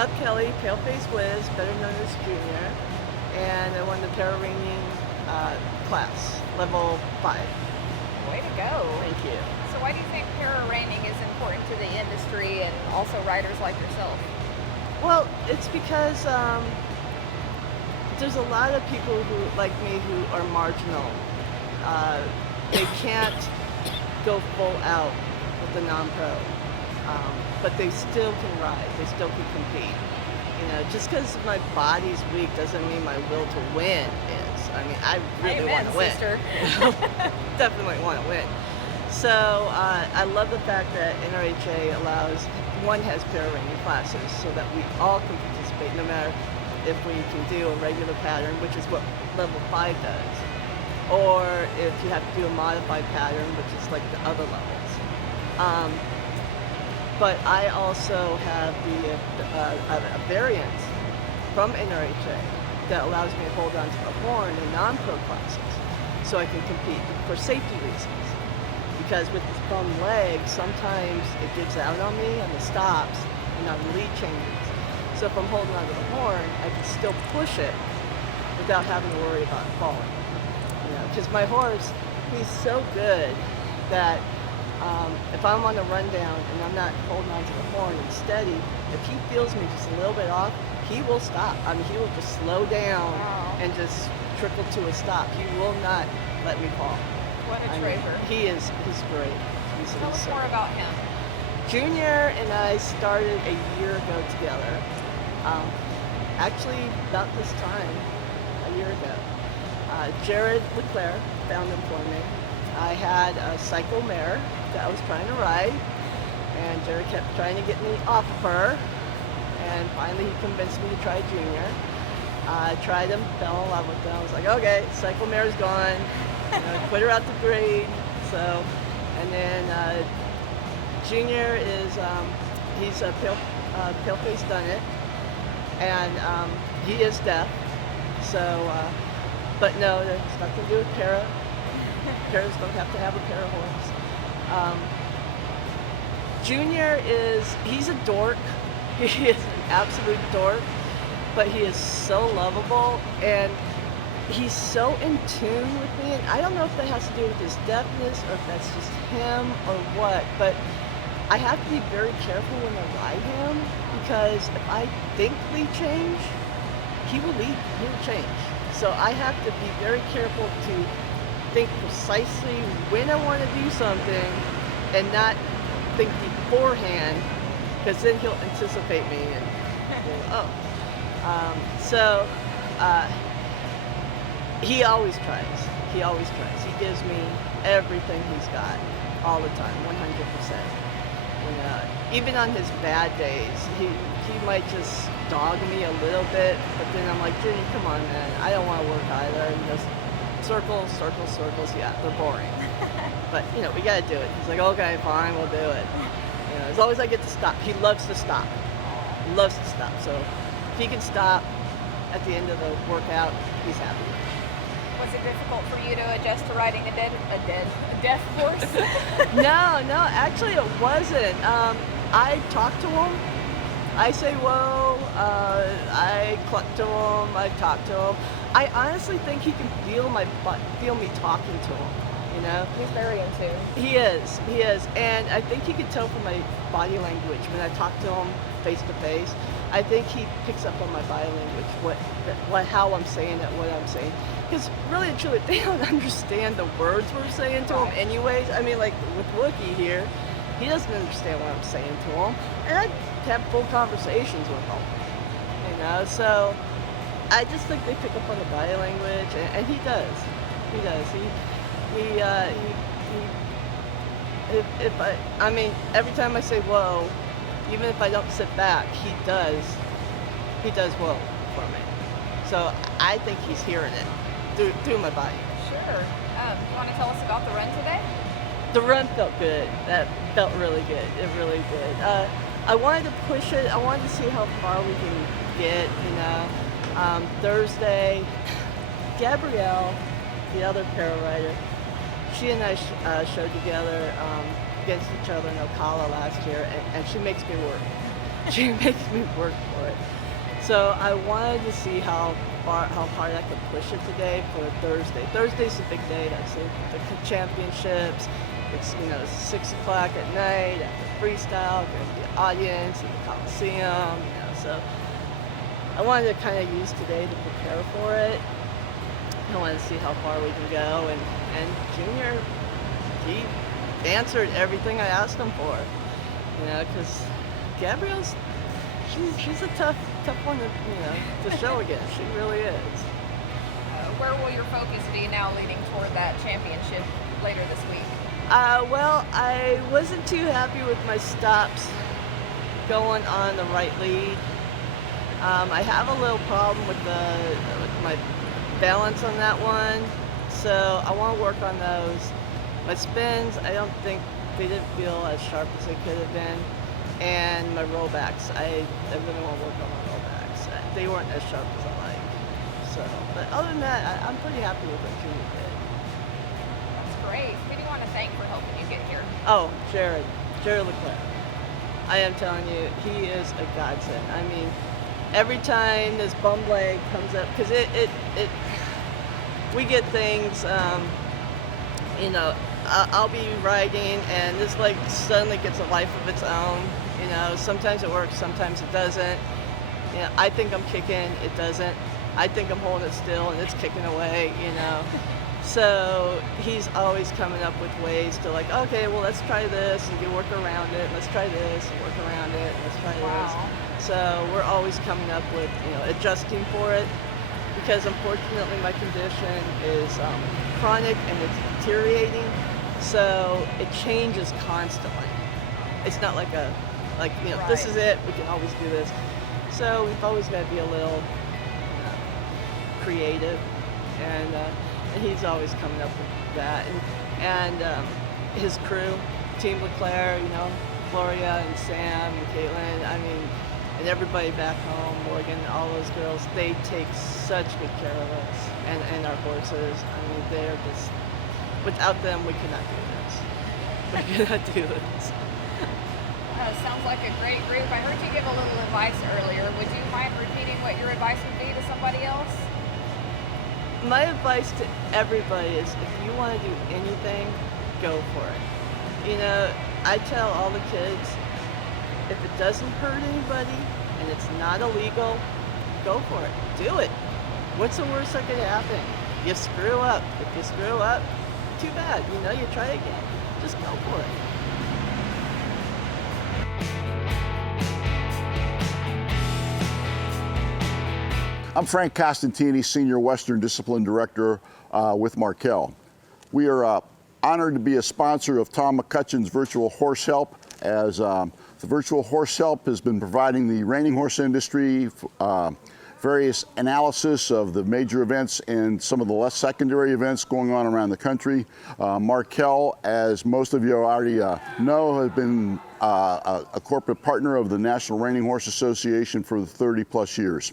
Beth Kelley, Paleface Whiz, better known as Junior, and I won the para ringing class, level 5. Way to go. Thank you. So why do you think para reining is important to the industry and also riders like yourself? Well, it's because there's a lot of people who, like me, who are marginal. They can't go full out with the non-pro, but they still can ride. They still can compete. You know, just because my body's weak doesn't mean my will to win is. I mean, I really Amen, want to win. sister. Definitely want to win. So I love the fact that NRHA has para ringing classes so that we all can participate, no matter if we can do a regular pattern, which is what level 5 does, or if you have to do a modified pattern, which is like the other levels. But I also have a variant from NRHA that allows me to hold onto the horn in non-pro classes so I can compete for safety reasons. Because with this bum leg, sometimes it gives out on me on the stops and on the lead changes. So if I'm holding onto the horn, I can still push it without having to worry about falling. You know, because my horse, he's so good that if I'm on a rundown and I'm not holding onto the horn and steady, if he feels me just a little bit off, he will stop. I mean, he will just slow down and just trickle to a stop. He will not let me fall. What a treasure. He's great. Tell us more about him. Junior and I started a year ago together. Actually, about this time, a year ago. Jared Leclerc found him for me. I had a cycle mare that I was trying to ride, and Jared kept trying to get me off of her, and finally he convinced me to try Junior. I tried him, fell in love with him. I was like, okay, cycle mare's gone. You know, put her out the grade. So, and then Junior is he's a pale-faced done it, and he is deaf. So, but no, it's nothing to do with para. Paras don't have to have a para horse. Junior he's a dork. He is an absolute dork, but he is so lovable, and he's so in tune with me. And I don't know if that has to do with his deafness or if that's just him or what, but I have to be very careful when I ride him, because if I think lead change, he will change. So I have to be very careful to think precisely when I want to do something and not think beforehand, because then he'll anticipate me and he always tries. He always tries. He gives me everything he's got all the time, 100%. You know, even on his bad days, he might just dog me a little bit, but then I'm like, Junior, come on, man, I don't want to work either. And just circles, circles, circles. Yeah, they're boring. But you know, we gotta do it. He's like, okay, fine, we'll do it. You know, as long as I get to stop. He loves to stop. He loves to stop. So if he can stop at the end of the workout, he's happy. Was it difficult for you to adjust to riding a deaf horse? No, actually it wasn't. I talk to him. I say whoa. I cluck to him. I talk to him. I honestly think he can feel me talking to him. You know, he's very in tune. He is, and I think he can tell from my body language when I talk to him face to face. I think he picks up on my body language, how I'm saying it, what I'm saying. Because really and truly, they don't understand the words we're saying to him anyways. I mean, like with Wookie here, he doesn't understand what I'm saying to him. And I have full conversations with him, you know. So I just think they pick up on the body language, and he does. He does. I mean, every time I say whoa, even if I don't sit back, he does whoa for me. So I think he's hearing it through my body. Sure. You want to tell us about the run today? The run felt good. That felt really good. It really did. I wanted to push it. I wanted to see how far we can get, you know. Thursday, Gabrielle, the other para rider, she and I showed together against each other in Ocala last year, and she makes me work. She makes me work for it. So I wanted to see how hard I could push it today for Thursday. Thursday's a big day. That's the championships. It's 6 o'clock at night after freestyle. There's the audience in the Coliseum. So I wanted to kind of use today to prepare for it. I wanted to see how far we can go. And Junior, he answered everything I asked him for. Because Gabrielle's she's a tough one to show against. She really is. Where will your focus be now leading toward that championship later this week? Well, I wasn't too happy with my stops going on the right lead. I have a little problem with my balance on that one, so I want to work on those. My spins, I don't think they didn't feel as sharp as they could have been. And my rollbacks, I really want to work on my rollbacks. They weren't as sharp as I like. So, but other than that, I'm pretty happy with what Junior did. That's great. Who do you want to thank for helping you get here? Oh, Jared Leclerc. I am telling you, he is a godsend. I mean, every time this bum leg comes up, because we get things, I'll be riding and this leg suddenly gets a life of its own. Sometimes it works, sometimes it doesn't. I think I'm kicking, it doesn't. I think I'm holding it still and it's kicking away, So he's always coming up with ways to okay, well, let's try this and work around it. Let's try this and work around it. Let's try this. So we're always coming up with, adjusting for it, because unfortunately my condition is chronic and it's deteriorating. So it changes constantly. It's not like this is it, we can always do this. So we've always got to be a little creative, and he's always coming up with that. And his crew, Team Leclerc, Gloria and Sam and Caitlin, and everybody back home, Morgan, all those girls, they take such good care of us and our horses. They're just, without them, we cannot do this. We cannot do this. Sounds like a great group. I heard you give a little advice earlier. Would you mind repeating what your advice would be to somebody else? My advice to everybody is, if you want to do anything, go for it. I tell all the kids, if it doesn't hurt anybody and it's not illegal, go for it. Do it. What's the worst that could happen? You screw up. If you screw up, too bad. You try again. Just go for it. I'm Frank Costantini, Senior Western Discipline Director with Markel. We are honored to be a sponsor of Tom McCutcheon's Virtual Horse Help, as the Virtual Horse Help has been providing the reining horse industry various analysis of the major events and some of the less secondary events going on around the country. Markel, as most of you already know, has been a corporate partner of the National Reining Horse Association for 30 plus years.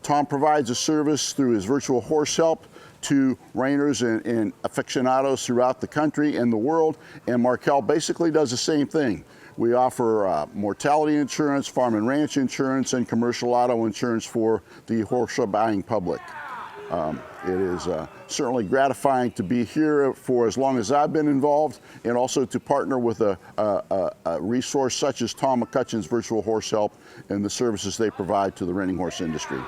Tom provides a service through his Virtual Horse Help to reiners and aficionados throughout the country and the world, and Markel basically does the same thing. We offer mortality insurance, farm and ranch insurance, and commercial auto insurance for the horse buying public. It is certainly gratifying to be here for as long as I've been involved, and also to partner with a resource such as Tom McCutcheon's Virtual Horse Help and the services they provide to the reining horse industry.